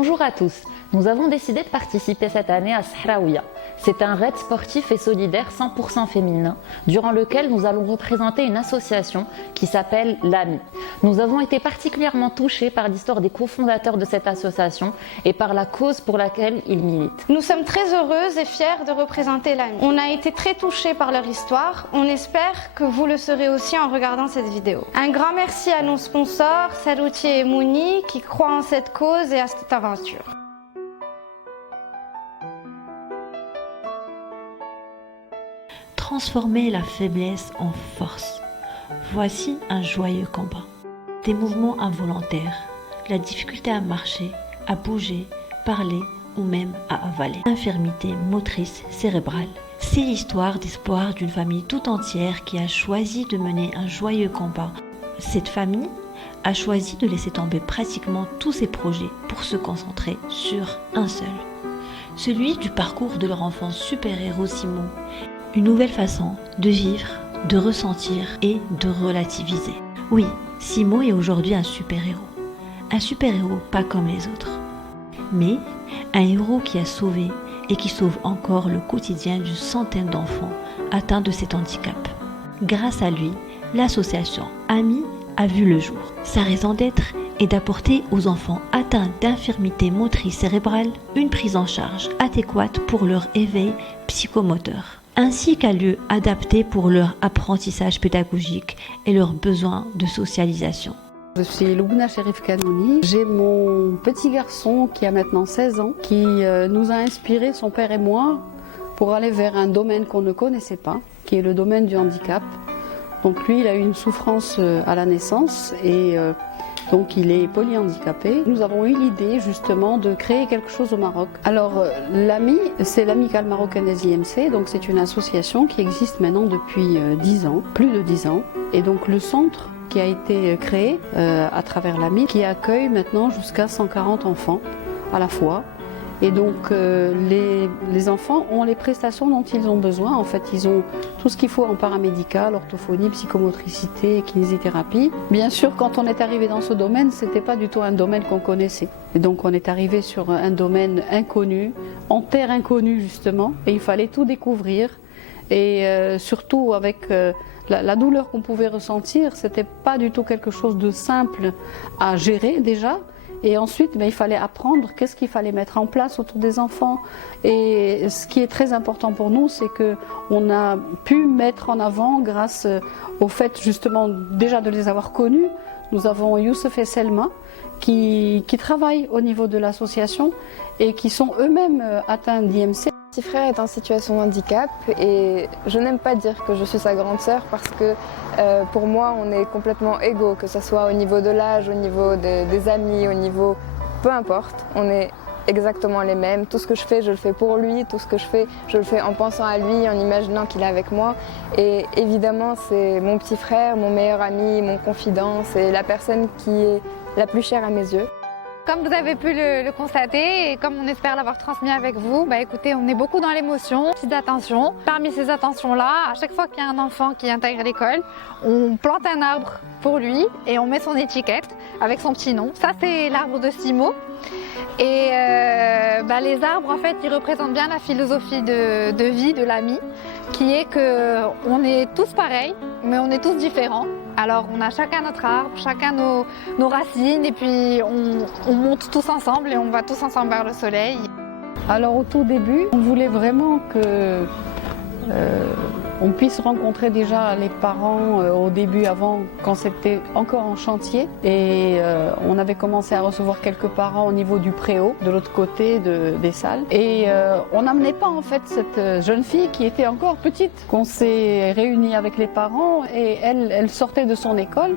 Bonjour à tous, nous avons décidé de participer cette année à Sahraouia. C'est un raid sportif et solidaire 100% féminin, durant lequel nous allons représenter une association qui s'appelle l'AMI. Nous avons été particulièrement touchés par l'histoire des cofondateurs de cette association et par la cause pour laquelle ils militent. Nous sommes très heureuses et fiers de représenter l'AMI. On a été très touchés par leur histoire, on espère que vous le serez aussi en regardant cette vidéo. Un grand merci à nos sponsors, Saroutier et Mouni, qui croient en cette cause et à cette aventure. Transformer la faiblesse en force. Voici un joyeux combat. Des mouvements involontaires, la difficulté à marcher, à bouger, parler ou même à avaler. Infirmité motrice cérébrale. C'est l'histoire d'espoir d'une famille tout entière qui a choisi de mener un joyeux combat. Cette famille a choisi de laisser tomber pratiquement tous ses projets pour se concentrer sur un seul. Celui du parcours de leur enfant super-héros Simo. Une nouvelle façon de vivre, de ressentir et de relativiser. Oui, Simo est aujourd'hui un super-héros. Un super-héros pas comme les autres. Mais un héros qui a sauvé et qui sauve encore le quotidien d'une centaine d'enfants atteints de cet handicap. Grâce à lui, l'association AMI a vu le jour. Sa raison d'être est d'apporter aux enfants atteints d'infirmité motrice cérébrale une prise en charge adéquate pour leur éveil psychomoteur, ainsi qu'un lieu adapté pour leur apprentissage pédagogique et leurs besoins de socialisation. Je suis Loubna Cherif Kanouni. J'ai mon petit garçon qui a maintenant 16 ans, qui nous a inspiré, son père et moi, pour aller vers un domaine qu'on ne connaissait pas, qui est le domaine du handicap. Donc lui, il a eu une souffrance à la naissance et donc il est polyhandicapé. Nous avons eu l'idée justement de créer quelque chose au Maroc. Alors l'AMI, c'est l'Amicale Marocaine IMC, donc c'est une association qui existe maintenant depuis 10 ans, plus de 10 ans. Et donc le centre qui a été créé à travers l'AMI, qui accueille maintenant jusqu'à 140 enfants à la fois. Et donc les enfants ont les prestations dont ils ont besoin. En fait, ils ont tout ce qu'il faut en paramédical, orthophonie, psychomotricité, kinésithérapie. Bien sûr, quand on est arrivé dans ce domaine, c'était pas du tout un domaine qu'on connaissait. Et donc on est arrivé sur un domaine inconnu, en terre inconnue justement, et il fallait tout découvrir. Et surtout avec la douleur qu'on pouvait ressentir, c'était pas du tout quelque chose de simple à gérer déjà. Et ensuite, il fallait apprendre qu'est-ce qu'il fallait mettre en place autour des enfants. Et ce qui est très important pour nous, c'est qu'on a pu mettre en avant, grâce au fait justement déjà de les avoir connus, nous avons Youssef et Selma qui travaillent au niveau de l'association et qui sont eux-mêmes atteints d'IMC. Mon petit frère est en situation de handicap et je n'aime pas dire que je suis sa grande sœur parce que pour moi on est complètement égaux, que ce soit au niveau de l'âge, au niveau des amis, au niveau... peu importe, on est exactement les mêmes. Tout ce que je fais, je le fais pour lui, tout ce que je fais, je le fais en pensant à lui, en imaginant qu'il est avec moi. Et évidemment c'est mon petit frère, mon meilleur ami, mon confident, c'est la personne qui est la plus chère à mes yeux. Comme vous avez pu le constater et comme on espère l'avoir transmis avec vous, écoutez, on est beaucoup dans l'émotion, petites attentions. Parmi ces attentions-là, à chaque fois qu'il y a un enfant qui intègre l'école, on plante un arbre pour lui et on met son étiquette avec son petit nom. Ça, c'est l'arbre de Simo. Et les arbres, en fait, ils représentent bien la philosophie de vie de l'AMI, qui est qu'on est tous pareils, mais on est tous différents. Alors on a chacun notre arbre, chacun nos racines et puis on monte tous ensemble et on va tous ensemble vers le soleil. Alors au tout début, on voulait vraiment que on puisse rencontrer déjà les parents au début, avant, quand c'était encore en chantier. Et on avait commencé à recevoir quelques parents au niveau du préau, de l'autre côté des salles. Et on n'amenait pas en fait cette jeune fille qui était encore petite. Qu'on s'est réunis avec les parents et elle sortait de son école.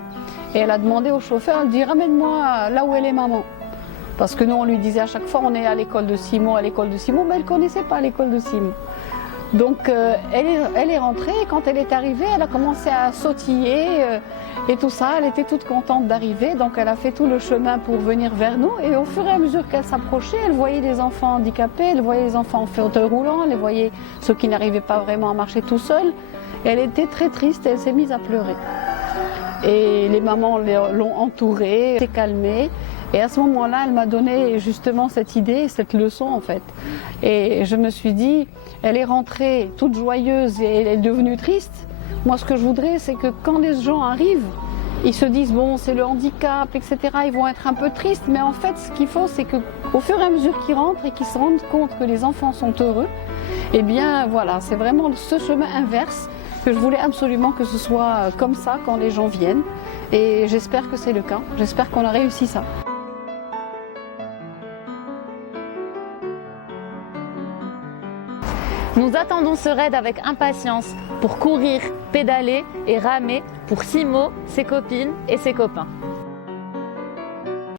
Et elle a demandé au chauffeur, elle dit « Ramène-moi là où elle est maman ». Parce que nous on lui disait à chaque fois on est à l'école de Simo, à l'école de Simo, mais elle ne connaissait pas l'école de Simo. Donc elle est rentrée et quand elle est arrivée, elle a commencé à sautiller et tout ça. Elle était toute contente d'arriver, donc elle a fait tout le chemin pour venir vers nous. Et au fur et à mesure qu'elle s'approchait, elle voyait des enfants handicapés, elle voyait les enfants en fauteuil roulant, elle voyait ceux qui n'arrivaient pas vraiment à marcher tout seuls. Elle était très triste et elle s'est mise à pleurer. Et les mamans l'ont entourée, s'est calmée. Et à ce moment-là, elle m'a donné justement cette idée, cette leçon en fait. Et je me suis dit, elle est rentrée toute joyeuse et elle est devenue triste. Moi, ce que je voudrais, c'est que quand les gens arrivent, ils se disent, bon, c'est le handicap, etc. Ils vont être un peu tristes, mais en fait, ce qu'il faut, c'est qu'au fur et à mesure qu'ils rentrent et qu'ils se rendent compte que les enfants sont heureux, eh bien, voilà, c'est vraiment ce chemin inverse que je voulais absolument que ce soit comme ça quand les gens viennent. Et j'espère que c'est le cas. J'espère qu'on a réussi ça. Nous attendons ce raid avec impatience pour courir, pédaler et ramer pour Simo, ses copines et ses copains.